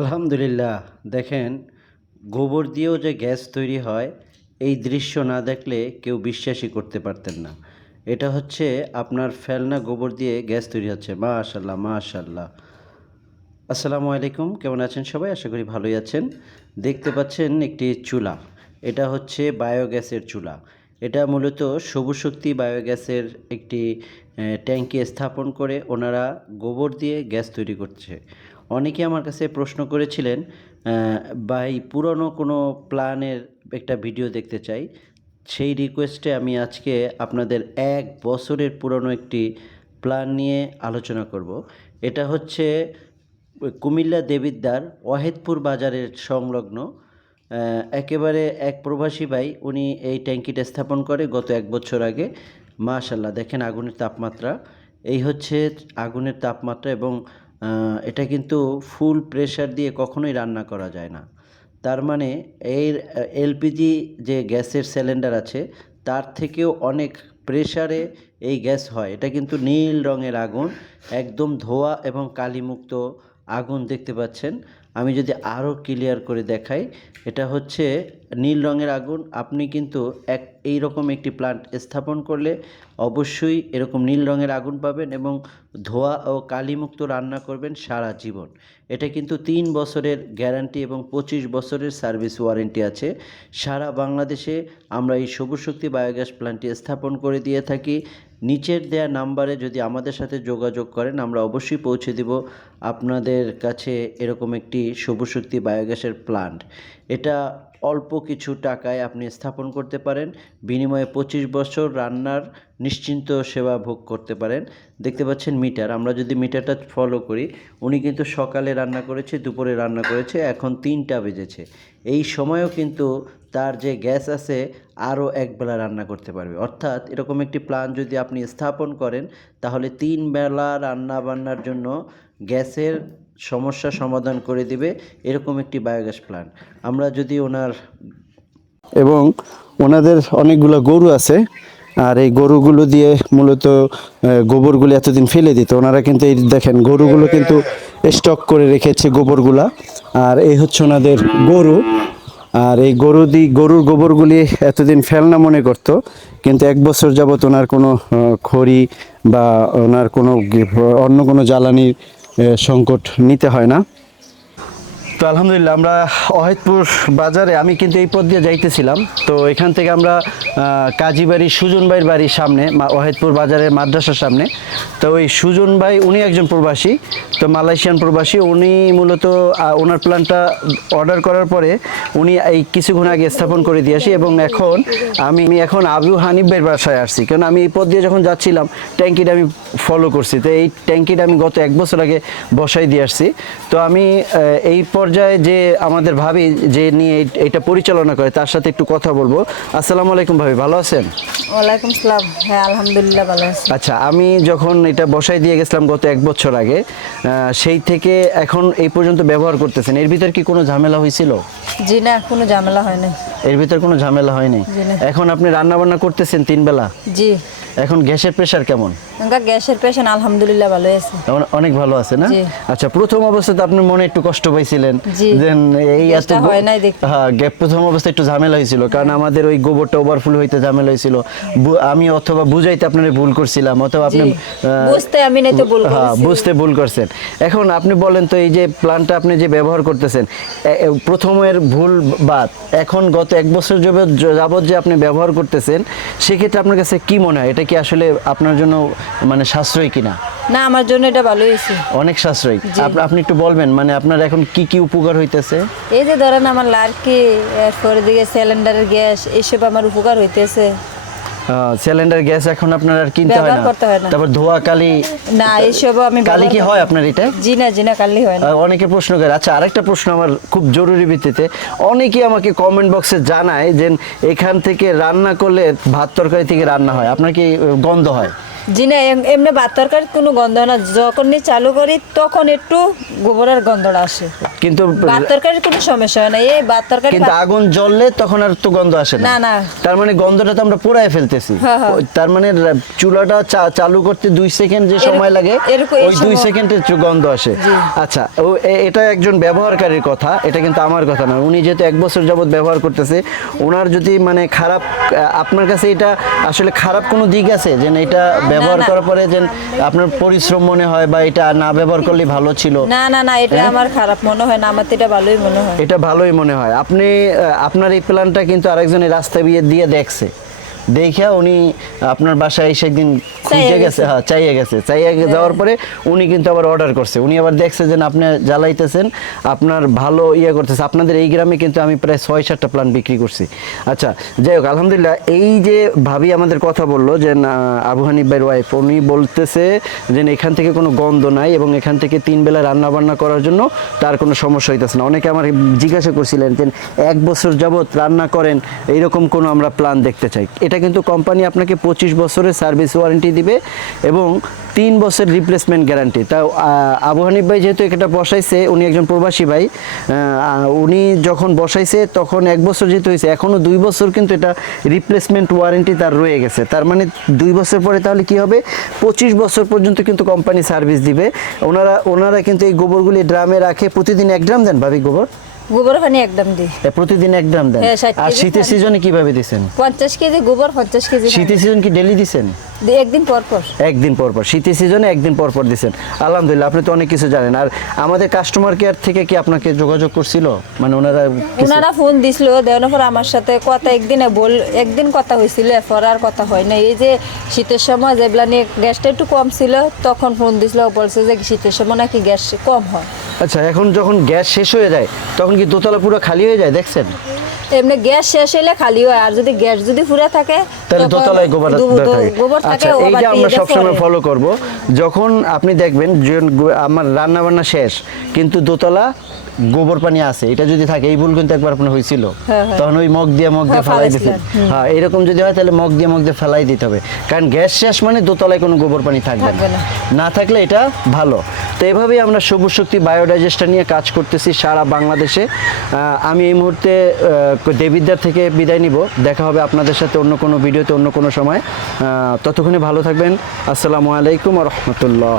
আলহামদুলিল্লাহ। দেখেন, গোবর দিয়েও যে গ্যাস তৈরি হয় এই দৃশ্য না দেখলে কেউ বিশ্বাসই করতে পারতেন না। এটা হচ্ছে আপনার ফেলনা গোবর দিয়ে গ্যাস তৈরি হচ্ছে। মাশাআল্লাহ, মাশাআল্লাহ। আসসালামু আলাইকুম, কেমন আছেন সবাই? আশা করি ভালোই আছেন। দেখতে পাচ্ছেন একটি চুলা। এটা হচ্ছে বায়োগ্যাসের চুলা। এটা মূলত সবুজ শক্তি বায়োগ্যাসের একটি ট্যাঙ্কি স্থাপন করে ওনারা গোবর দিয়ে গ্যাস তৈরি করছে। অনেকে আমার কাছে প্রশ্ন করেছিলেন, ভাই পুরনো কোনো প্ল্যানের একটা ভিডিও দেখতে চাই। সেই রিকোয়েস্টে আমি আজকে আপনাদের ১ বছরের পুরনো একটি প্ল্যান নিয়ে আলোচনা করব। এটা হচ্ছে কুমিল্লা দেবিদ্বার ওয়াহেদপুর বাজারের সংলগ্ন একেবারে এক প্রবাসী ভাই, উনি এই ট্যাঙ্কিটা স্থাপন করে গত ১ বছর আগে। মাশাআল্লাহ, দেখেন আগুনের তাপমাত্রা। এই হচ্ছে আগুনের তাপমাত্রা এবং এটা কিন্তু ফুল প্রেশার দিয়ে কখনোই রান্না করা যায় না। তার মানে এর এলপিজি যে গ্যাসের সিলিন্ডার আছে তার থেকেও অনেক প্রেশারে এই গ্যাস হয়। এটা কিন্তু নীল রঙের আগুন, একদম ধোঁয়া এবং কালিমুক্ত আগুন দেখতে পাচ্ছেন। আমি যদি আরও ক্লিয়ার করে দেখাই, এটা হচ্ছে নীল রঙের আগুন। আপনি কিন্তু এইরকম একটি প্ল্যান্ট স্থাপন করলে অবশ্যই এরকম নীল রঙের আগুন পাবেন এবং ধোঁয়া ও কালিমুক্ত রান্না করবেন সারা জীবন। এটা কিন্তু ৩ বছরের গ্যারান্টি এবং ২৫ বছরের সার্ভিস ওয়ারেন্টি আছে। সারা বাংলাদেশে আমরা এই সবুজ শক্তি বায়োগ্যাস প্ল্যান্টটি স্থাপন করে দিয়ে থাকি। নিচের দেয়া নাম্বারে যদি আমাদের সাথে যোগাযোগ করেন, আমরা অবশ্যই পৌঁছে দেব আপনাদের কাছে এরকম একটি সবুজ শক্তি বায়োগ্যাসের প্ল্যান্ট। এটা অল্প কিছু টাকায় আপনি স্থাপন করতে পারেন, বিনিময়ে ২৫ বছর রান্নার নিশ্চিন্ত সেবা ভোগ করতে পারেন। দেখতে পাচ্ছেন মিটার, আমরা যদি মিটারটা ফলো করি, উনি কিন্তু সকালে রান্না করেছে, দুপুরে রান্না করেছে, এখন ৩টা বেজেছে। এই সময়ও কিন্তু তার যে গ্যাস আছে আরও একবেলা রান্না করতে পারবে। অর্থাৎ এরকম একটি প্ল্যান যদি আপনি স্থাপন করেন তাহলে ৩ বেলা রান্না বান্নার জন্য গ্যাসের সমস্যা সমাধান করে দিবে এরকম একটি বায়োগ্যাস প্ল্যান্ট। আমরা যদি এবং ওনাদের অনেকগুলো গরু আছে, আর এই গরুগুলো দিয়ে মূলত গোবরগুলো এতদিন ফেলে দিত। ওনারা কিন্তু এই দেখেন গরুগুলো কিন্তু স্টক করে রেখেছে গোবরগুলা। আর এই হচ্ছে ওনাদের গরু। আর এই গরুর গোবরগুলি এতদিন ফেলনা মনে করত, কিন্তু ১ বছর যাবত ওনার কোনো খড়ি বা ওনার কোনো অন্য কোনো জ্বালানির সংকট নিতে হয় না। তো আলহামদুলিল্লাহ, আমরা ওয়াহেদপুর বাজারে, আমি কিন্তু এই পথ দিয়ে যাইতেছিলাম, তো এখান থেকে আমরা কাজীবাড়ি সুজন ভাইয়ের বাড়ির সামনে, ওয়াহেদপুর বাজারের মাদ্রাসার সামনে। তো ওই সুজন ভাই উনি একজন প্রবাসী, তো মালয়েশিয়ান প্রবাসী। উনি মূলত ওনার প্ল্যানটা অর্ডার করার পরে উনি এই কিছুক্ষণ আগে স্থাপন করে দিয়ে আসি, এবং আমি এখন আবু হানিফ ভাইয়ের বাসায় আসছি, কারণ আমি এই পথ দিয়ে যখন যাচ্ছিলাম ট্যাঙ্কিটা আমি ফলো করছি। তো এই ট্যাঙ্কিটা আমি গত ১ বছর আগে বসাই দিয়ে আসছি। তো আমি এই পর্যায়ে যে আমাদের ভাবি যে নিয়ে এটা পরিচালনা করে তার সাথে একটু কথা বলবো। আসসালামু আলাইকুম ভাবি, ভালো আছেন? ওয়ালাইকুম সালাম। হ্যাঁ, আলহামদুলিল্লাহ ভালো আছি। আচ্ছা, আমি যখন এটা বসাই দিয়ে গেছিলাম গত ১ বছর আগে, সেই থেকে এখন এই পর্যন্ত ব্যবহার করতেছেন, এর ভিতর কি কোনো ঝামেলা হয়েছিল? জি না, কোনো ঝামেলা হয়নি। এর ভিতর কোনো ঝামেলা হয়নি? এখন আপনি রান্না বান্না করতেছেন ৩ বেলা? জি। এখন গ্যাসের প্রেশার কেমন? গ্যাসের পেশেন্ট আলহামদুলিল্লাহ ভালো আছে। অনেক ভালো আছে না? আচ্ছা, প্রথম অবস্থাতে আপনার মনে একটু কষ্ট পাইছিলেন? এই এত হয় নাই দেখতে। হ্যাঁ, প্রথম অবস্থায় একটু ঝামেলা হয়েছিল, কারণ আমাদের ওই গোবরটা ওভারফ্লো হইতে ঝামেলা হয়েছিল। আমি অথবা বুঝাইতে আপনার ভুল করছিলাম, অথবা আপনি বুঝতে ভুল করছেন। এখন আপনি বলেন তো, এই যে প্ল্যানটা আপনি যে ব্যবহার করতেছেন, প্রথমের ভুল বাদ এখন গত ১ বছর যাবত যে আপনি ব্যবহার করতেছেন, সেক্ষেত্রে আপনার কাছে কি মনে হয়, এটা কি আসলে আপনার জন্য মানে সাশ্রয়ী কিনা? না, আমার জন্য এটা ভালোই হয়েছে, অনেক সাশ্রয়ী। আপনি একটু বলবেন মানে আপনার এখন কি কি উপকার হইতেছে? এই যে ধরেন আমার লার্কি, এরপরে দিকে সিলিন্ডারের গ্যাস, এইসব আমার উপকার হইতেছে। সিলিন্ডার গ্যাস এখন আপনার আর কিনতে হয় না, তারপর ধোয়া কালি না, এইসব আমি কালি কি হয় আপনার এটা? জি না কালি হয় না। অনেকে প্রশ্ন করে। আচ্ছা, আরেকটা প্রশ্ন আমার খুব জরুরি ভিত্তিতে, অনেকেই আমাকে কমেন্ট বক্সে জানায় যে এখান থেকে রান্না করলে ভাত তরকারি থেকে রান্না হয়, আপনার কি গন্ধ হয়? জি না, এমনি ভাত তরকারির কোনো গন্ধ হয় না। যখন চালু করি তখন একটু গোবরের গন্ধটা আসে। কিন্তু ভাত তরকারির কোনো সমস্যা হয় না, এই ভাত তরকারি কিন্তু আগুন জ্বললে তখন আর তো গন্ধ আসে না, না। না। তার মানে গন্ধটা তো আমরা পোড়ায় ফেলতেছি। হ্যাঁ, হ্যাঁ। তার মানে চুলাটা চালু করতে 2 সেকেন্ড যে সময় লাগে এরকম এই ওই 2 সময়- সেকেন্ডের গন্ধ আসে। আচ্ছা, এটা একজন ব্যবহারকারীর কথা, এটা কিন্তু আমার কথা না। উনি যেহেতু 1 বছর যাবত ব্যবহার করতেছে, ওনার যদি মানে খারাপ, আপনার কাছে এটা আসলে খারাপ কোনো দিক আছে যে এটা ব্যবহার না। করার পরে যে আপনার পরিশ্রম মনে হয় বা এটা না ব্যবহার করলে ভালো ছিল? না, না, না, এটা আমার খারাপ মনে হয় না, আমার তো এটা ভালোই মনে হয়। এটা ভালোই মনে হয়। আপনি আপনার এই প্ল্যানটা কিন্তু আরেকজনের রাস্তায় দিয়ে দেখছে, দেখা উনি আপনার বাসায় এসে একদিন খুঁজে গেছে, হ্যাঁ চাইয়ে যাওয়ার পরে উনি কিন্তু আবার অর্ডার করছে। উনি আবার দেখছে যে না, আপনি জ্বালাইতেছেন, আপনার ভালো করতেছে। আপনাদের এই গ্রামে কিন্তু আমি প্রায় 6-7টা প্ল্যান বিক্রি করছি। আচ্ছা, যাই হোক, আলহামদুলিল্লাহ। এই যে ভাবি আমাদের কথা বললো যে আবু হানিফ ভাইয়ের ওয়াইফ, উনি বলতেছে যে এখান থেকে কোনো গন্ধ নাই এবং এখান থেকে 3 বেলা রান্না বান্না করার জন্য তার কোনো সমস্যা হইতেছে না। অনেকে আমার জিজ্ঞাসা করছিলেন যে 1 বছর যাবত রান্না করেন, এইরকম কোনো আমরা প্ল্যান দেখতে চাই। এটা কিন্তু কোম্পানি আপনাকে 25 বছরের সার্ভিস ওয়ারেন্টি দিবে এবং 3 বছর রিপ্লেসমেন্ট গ্যারান্টি। তাও আবু হানিফ ভাই যেহেতু এটা বসাইছে, উনি একজন প্রবাসী ভাই, উনি যখন বসাইছে তখন 1 বছর যেহেতু হয়েছে, এখনও 2 বছর কিন্তু এটা রিপ্লেসমেন্ট ওয়ারেন্টি তার রয়ে গেছে। তার মানে 2 বছর পরে তাহলে কি হবে, 25 বছর পর্যন্ত কিন্তু কোম্পানি সার্ভিস দিবে। ওনারা কিন্তু এই গোবরগুলি ড্রামে রাখে। প্রতিদিন 1 ড্রাম দেন ভাবি গোবর? গোবর পানি একদম দিই। প্রতিদিন 1 ড্রাম দেন? হ্যাঁ, 60 আর কেজি শীতের পানি। সিজনে কিভাবে দিচ্ছেন? 50 কেজি গোবর, 50 কেজি পানি। শীতের সিজন কি ডেলি দিচ্ছেন? দিই একদিন পর পর। একদিন পর পর, শীতের সিজনে একদিন পর পর দিচ্ছেন। আলহামদুলিল্লাহ, আপনি তো অনেক কিছু জানেন। আর আমাদের কাস্টমার কেয়ার থেকে কি আপনাকে যোগাযোগ করছিল, মানে ওনারা ফোন দিছিল, দেওয়ার পর আমার সাথে কথা একদিন কথা হয়েছিল, এরপর আর কথা হয় না। এই যে শীতের সময় যেগুলা নিয়ে গ্যাসটা একটু কম ছিল, তখন ফোন দিছিল, বলছে যে শীতের সময় নাকি গ্যাস কম হয়। আচ্ছা, এখন যখন গ্যাস শেষ হয়ে যায় তখন কি দোতলা পুরো খালি হয়ে যায় দেখছেন? এমনি গ্যাস শেষ হলে খালি হয়, আর যদি গ্যাস যদি পুরো থাকে তাহলে তখন দোতলায় গোবর গোবর থাকে। আচ্ছা, এইটা আমরা সবসময় ফলো করব। যখন আপনি দেখবেন যে আমার রান্না বান্না শেষ কিন্তু দোতলা গোবর পানি আছে, এটা যদি থাকে, এই ভুল কিন্তু একবার আপনার হয়েছিল, তখন ওই মগ দিয়ে ফেলাই দিতেন। হ্যাঁ, এরকম যদি হয় তাহলে মগ দিয়ে ফেলাই দিতে হবে, কারণ গ্যাস শেষ মানে দোতলায় কোনো গোবর পানি থাকবে না থাকলে এটা ভালো। তো এভাবেই আমরা সবুজ শক্তি বায়োডাইজেস্টার নিয়ে কাজ করতেছি সারা বাংলাদেশে। আমি এই মুহূর্তে দেবিদ্বার থেকে বিদায় নিব। দেখা হবে আপনাদের সাথে অন্য কোনো ভিডিওতে অন্য কোনো সময়। ততক্ষণে ভালো থাকবেন। আসসালামু আলাইকুম ওয়া রাহমাতুল্লাহ।